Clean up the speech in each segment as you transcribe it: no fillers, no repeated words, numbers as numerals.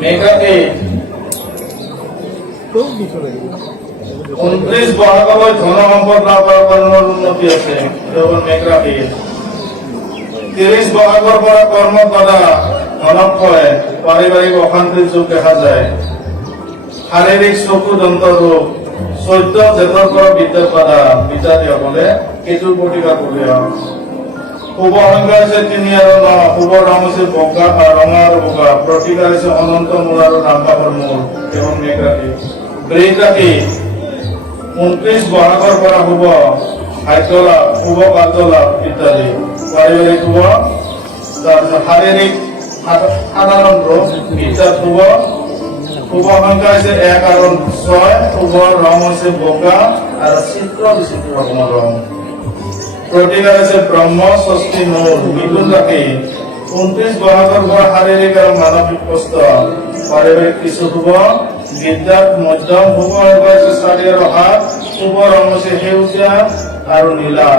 মেঘৰাশি 29 বহাগলৈ ধন সম্পদ লাভ আৰু কৰ্মৰ উন্নতি আছে। মেঘৰাশি 30 বহাগৰ পৰা কৰ্মত বাধা, ধনক্ষয়, পাৰিবাৰিক অশান্তিৰ যুগ দেখা যায়। শাৰীৰিক চকু দন্ত ৰোগ, 14 জেঠৰ পৰা বিদ্যুৎ বাধা, বিদ্যাৰ্থীসকলে কেতুৰ প্ৰতিকাৰ কৰিব। শুভ সংখ্যা হৈছে 3 আৰু 9, শুভ ৰং হৈছে বগা, ৰঙা আৰু বগা, প্ৰতিকাৰ হৈছে অনন্ত মূল আৰু ৰামবাহৰ মূল। এবং মেঘৰাশি বৃষ ৰাশি 29 বহাগৰ পৰা শুভ খাদ্য লাভ, শুভ কাৰ্য লাভ ইত্যাদি। পাৰিবাৰিক শুভ, তাৰপিছত শাৰীৰিক সাধাৰণ ৰোগ, বিদ্যাত শুভ। শুভ সংখ্যা হৈছে 1 আৰু 6, শুভ ৰং হৈছে বগা আৰু চিত্ৰ বিচিত্ৰ ৰকমৰ ৰং। প্ৰতিকাৰ হৈছে ব্ৰহ্ম ষষ্ঠী মূল। মিথুন ৰাশি 29 বহাগৰ পৰা শাৰীৰিক আৰু মানসিক কষ্ট, পাৰিবাৰিক কিছু শুভ, বিদ্যাত মধ্যম। শুভ সংখ্যা হৈছে 4 আৰু 7, শুভ ৰং হৈছে সেউজীয়া আৰু নীলা।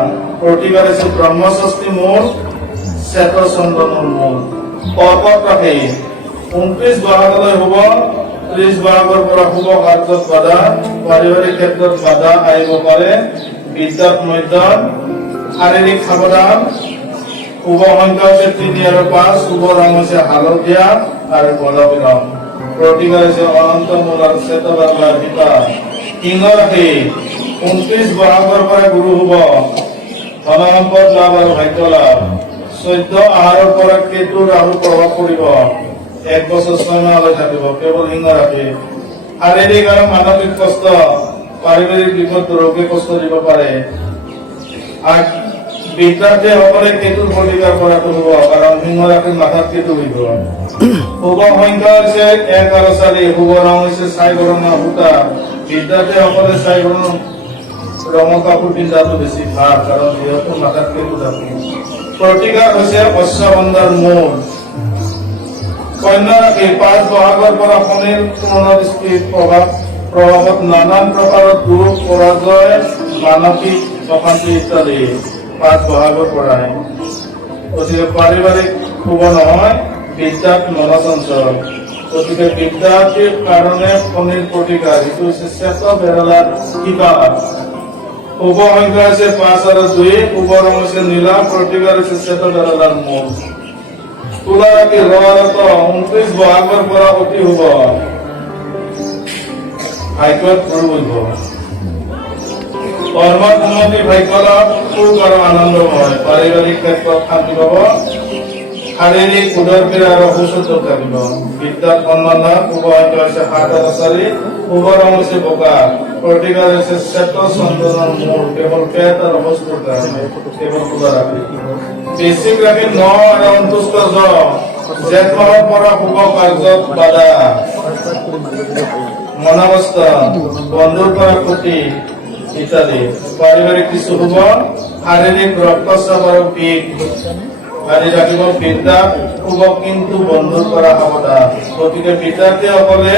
প্ৰতিকাৰ হৈছে ব্ৰহ্ম ষষ্ঠী মূল, শ্বেত চন্দনৰ মূল। কৰ্কট ৰাশি 29 বহাগলৈ শুভ, 30 বহাগৰ পৰা শুভ কাৰ্যত বাধা, পাৰিবাৰিক ক্ষেত্ৰত বাধা আহিব পাৰে, বিদ্যাত মধ্যম, শাৰীৰিক সাৱধান। শুভ সংখ্যা হৈছে 3 আৰু 5, শুভ ৰং হৈছে হালধীয়া আৰু গোলাপী ৰং। প্ৰতিকাৰ হৈছে অনন্ত মূল আৰু শ্বেত বাংলাৰ পিতা। সিংহ ৰাশি 29 বহাগৰ পৰা গুৰু শুভ, ধন সম্পদ লাভ আৰু ভাগ্য লাভ। 14 আহাৰৰ পৰা কেতু ৰাহু প্ৰভাৱ পৰিব, 1 বছৰ 6 মাহলৈ থাকিব কেৱল সিংহ ৰাশি। শাৰীৰিক আৰু মানসিক কষ্ট, পাৰিবাৰিক বিপদ, ৰোগে কষ্ট দিব পাৰে। বিদ্যাৰ্থীসকলে কেতুৰ প্ৰতিকাৰ কৰাটো হ'ব, কাৰণ সিংহ ৰাশিৰ মাথাত কেতু আহিব। শুভ সংখ্যা হৈছে 1 আৰু 4, শুভ ৰং হৈছে ছাই বৰণৰ সূতা। বিদ্যাৰ্থীসকলে ছাই বৰণৰ ৰঙৰ কাপোৰ পিন্ধাটো বেছি ভাল, কাৰণ যিহেতু মাথাত কেতু থাকে। প্ৰতিকাৰ হৈছে অশ্বগন্ধাৰ মূল। কন্যা ৰাশি 5 বহাগৰ পৰা শনিৰ পুনৰদৃষ্টিৰ প্ৰভাৱত নানান প্ৰকাৰৰ দুখ, পৰাজয়, মানসিক অশান্তি ইত্যাদি 5 বহাগৰ পৰাই। গতিকে পাৰিবাৰিক শুভ নহয়, বিদ্যাত মনচঞ্চল। গতিকে বিদ্যাৰ্থীৰ কাৰণে শনিৰ প্ৰতিকাৰ, এইটো হৈছে শ্বেত বেৰলাৰ কিবা। শুভ সংখ্যা হৈছে 5 আৰু 2, শুভ ৰং হৈছে নীলা, প্ৰতিকাৰ হৈছে শ্বেত বেৰলাৰ মূল। তুলা ৰাশি ৰ আৰু ত 29 বহাগৰ পৰা অতি শুভ, ভাগ্যত গুৰু বৈভ। কৰ্মত উন্নতি, ভাগ্য লাভ, সুখ আৰু আনন্দময়, পাৰিবাৰিক ক্ষেত্ৰত শান্তি পাব, শাৰীৰিক উদৰপীড়া আৰু সুস্থ থাকিব। বিদ্যাত সন্মান লাভ, শুভ সংখ্যা হৈছে 7 আৰু 4, শুভ ৰং হৈছে বগা, প্ৰতিকাৰ হৈছে শ্বেত চন্দনৰ মূল, কেৱল পেট আৰু অসুস্থৰ কাৰণে, কেৱল তুলা ৰাশি। বৃশ্চিক ৰাশি 9 আৰু 29 জেঠ মাহৰ পৰা শুভ কাৰ্যত বাধা, মনাবস্থা, বন্ধুৰ পৰা ক্ষতি ইত্যাদি। পাৰিবাৰিক কিছু শুভ, শাৰীৰিক ৰক্তচাপ আৰু বিষ আদি ৰাখিব। বিদ্যাত শুভ, কিন্তু বন্ধুৰ পৰা সাৱধান। গতিকে বিদ্যাৰ্থীসকলে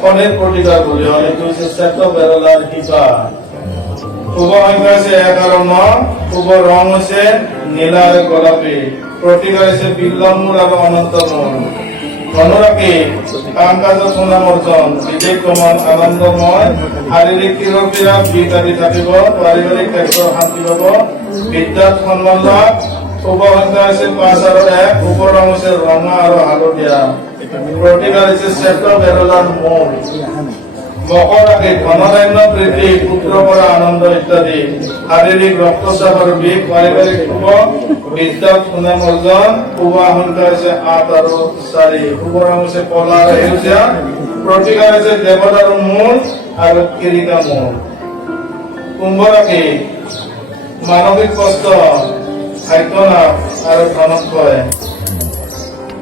শনিৰ প্ৰতিকাৰ বুলি হয়, এইটো হৈছে শ্বেত বেৰলাৰ শিপা। শুভ সংখ্যা হৈছে 1 আৰু 9, শুভ ৰং হৈছে নীলা আৰু গোলাপী, প্ৰতিকাৰ হৈছে বিল্লমূল আৰু অনন্ত মূল। ধনুৰাশি কাম কাজত সুনাম অৰ্জন, বিদেশ ভ্ৰমণ আনন্দময়, শাৰীৰিক তিৰপীড়া বিষ আদি থাকিব, পাৰিবাৰিক ক্ষেত্ৰত শান্তি পাব, বিদ্যাত সন্মান লাভ। শুভ সংখ্যা হৈছে 5 আৰু 1, শুভ ৰং হৈছে ৰঙা আৰু হালধীয়া, প্ৰতিকাৰ হৈছে শ্বেত বেৰলাৰ মূল। মকৰ ৰাশি ধনধান্য বৃদ্ধি, পুত্ৰৰ পৰা আনন্দ ইত্যাদি, শাৰীৰিক ৰক্তচাপ আৰু বিষ, পাৰিবাৰিক শুভ, বিদ্যাত সুনাম অৰ্জন। শুভ সংখ্যা হৈছে 8 আৰু 4, শুভ ৰং হৈছে কলা আৰু সেউজীয়া, প্ৰতিকাৰ হৈছে দেৱদাৰু মূল আৰু কিৰিকা মূল। কুম্ভ ৰাশি মানসিক কষ্ট, ভাগ্য লাভ আৰু ধনক্ষয়,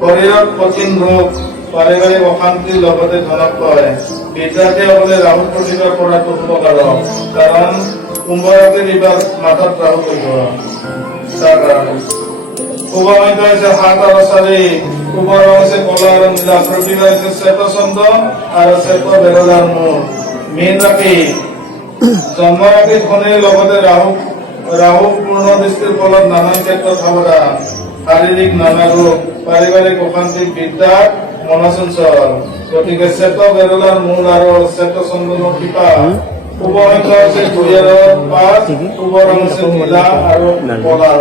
শৰীৰত কঠিন ৰোগ, পাৰিবাৰিক অশান্তিৰ লগতে ধনক্ষয়। বিদ্যাৰ্থীসকলে ৰাহুৰ প্ৰতিকাৰ কৰাটো শুভকাৰক, কাৰণ কুম্ভ ৰাশিৰ এইবাৰ মাথাত ৰাহু কৰিব। তাৰ কাৰণে শুভ সংখ্যা হৈছে 7 আৰু 4, শুভ ৰং হৈছে কলা আৰু নীলা, প্ৰতিকাৰ হৈছে শ্বেত চন্দন আৰু শ্বেত বেৰলাৰ মূল। মীন ৰাশি জন্ম ৰাশিত শনিৰ লগতে ৰাহু পূৰ্ণ দৃষ্টিৰ ফলত নানান ক্ষেত্ৰত সাৱধান, শাৰীৰিক নানা ৰোগ, পাৰিবাৰিক অশান্তি, বিদ্যা মনচঞ্চল। গতিকে শ্বেত বেৰলাৰ মূল আৰু শ্বেত চন্দনৰ শিপা। শুভ সংখ্যা হৈছে 2 আৰু 5, শুভ ৰং হৈছে নীলা আৰু কলা।